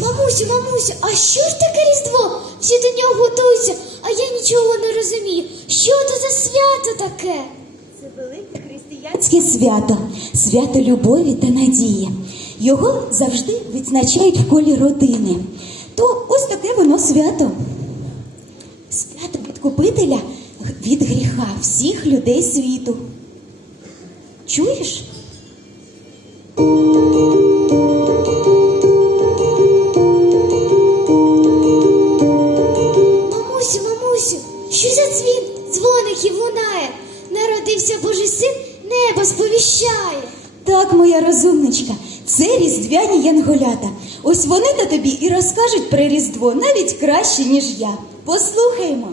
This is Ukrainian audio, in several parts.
Мамусю, мамусю, а що ж таке Різдво? Всі до нього готуються, а я нічого не розумію. Що це за свято таке? Велике християнське свято, свято любові та надії. Його завжди відзначають в колі родини. То ось таке воно свято. Свято відкупителя від гріха всіх людей світу. Чуєш? Мамусю, мамусю, що за дзвін дзвоників лунає? Народився Божий син, небо сповіщає. Так, моя розумничка, це різдвяні янголята. Ось вони на тобі і розкажуть про Різдво навіть краще, ніж я. Послухаймо.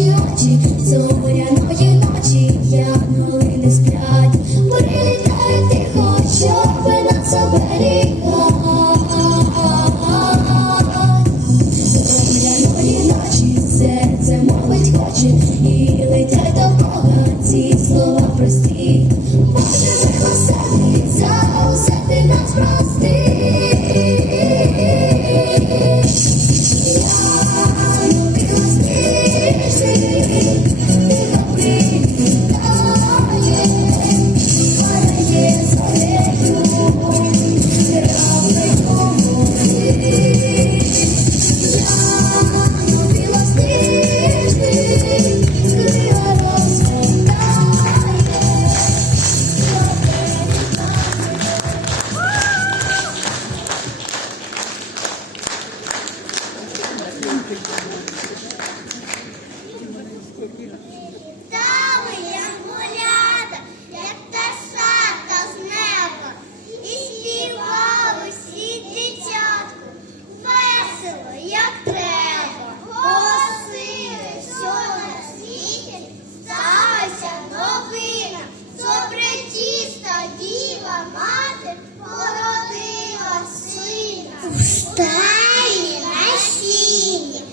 Очі, зоряної ночі, янголи не сплять, тихо, щоб нас оберігати. Sim.